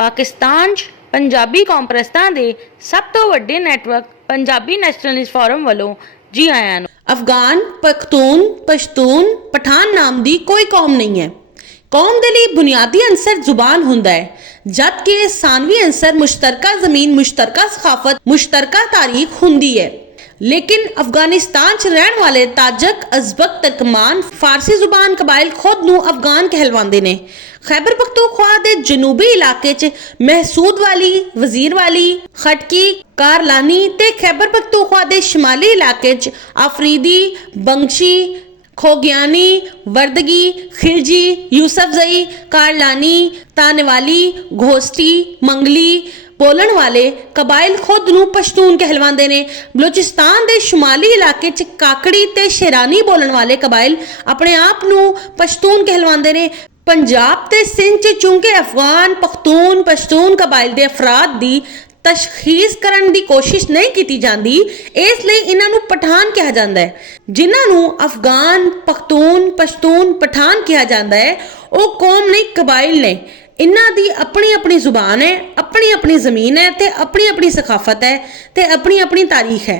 पाकिस्तान 'ਚ पंजाबी कॉन्फ्रेंसां ਦੇ ਸਭ ਤੋਂ ਵੱਡੇ ਨੈਟਵਰਕ पंजाबी नैशनलिस्ट फोरम ਵੱਲੋਂ जी आयां ਨੂੰ। अफगान, पख्तून, पश्तून, पठान नाम ਦੀ ਕੋਈ ਕੌਮ ਨਹੀਂ ਹੈ। कौम ਦੇ ਲਈ ਬੁਨਿਆਦੀ ਅੰਸਰ ਜ਼ੁਬਾਨ ਹੁੰਦਾ ਹੈ, ਜਦਕਿ ਸਾਨਵੀ ਅੰਸਰ ਮੁਸ਼ਤਰਕਾ ਜ਼ਮੀਨ, ਮੁਸ਼ਤਰਕਾ ਸਖਾਫਤ, ਮੁਸ਼ਤਰਕਾ ਤਾਰੀਖ ਹੁੰਦੀ ਹੈ। लेकिन अफगानिस्तान च रहने वाले ताजक, अजबक, तुर्कमान, फारसी जुबान कबाइल खुद नूं अफगान कहलवांदे ने। खैबर पख्तूनख्वा दे जनूबी इलाके च महसूद वाली, वजीर वाली, खटकी, कारलानी ते खैबर पख्तूनख्वा दे शिमाली इलाके च आफरीदी, बंगशी, खोगियानी, वर्दगी, खिलजी, यूसफजई, कारलानी, तानेवाली, घोस्टी, मंगली बोलन वाले कबाइल खुद नूं पश्तून कहलवांदे ने। बलोचिस्तान दे शुमाली इलाके च काकड़ी ते शेरानी बोलन वाले कबाइल अपने आप नूं पश्तून कहलवांदे ने। पंजाब ते सिंध च चूंकि अफगान, पख्तून, पश्तून कबाइल दे अफराद दी तशखीस करन दी कोशिश नहीं की जाती, इसलिए इन्हां नूं पठान कहा जाता है। जिन्हां नूं अफगान, पख्तून, पश्तून, पठान कहा जाता है, वो कौम नहीं, कबाइल ने। इन्हां दी अपनी अपनी जुबान है, अपनी अपनी ज़मीन है, ते अपनी अपनी सखाफत है, ते अपनी अपनी तारीख है।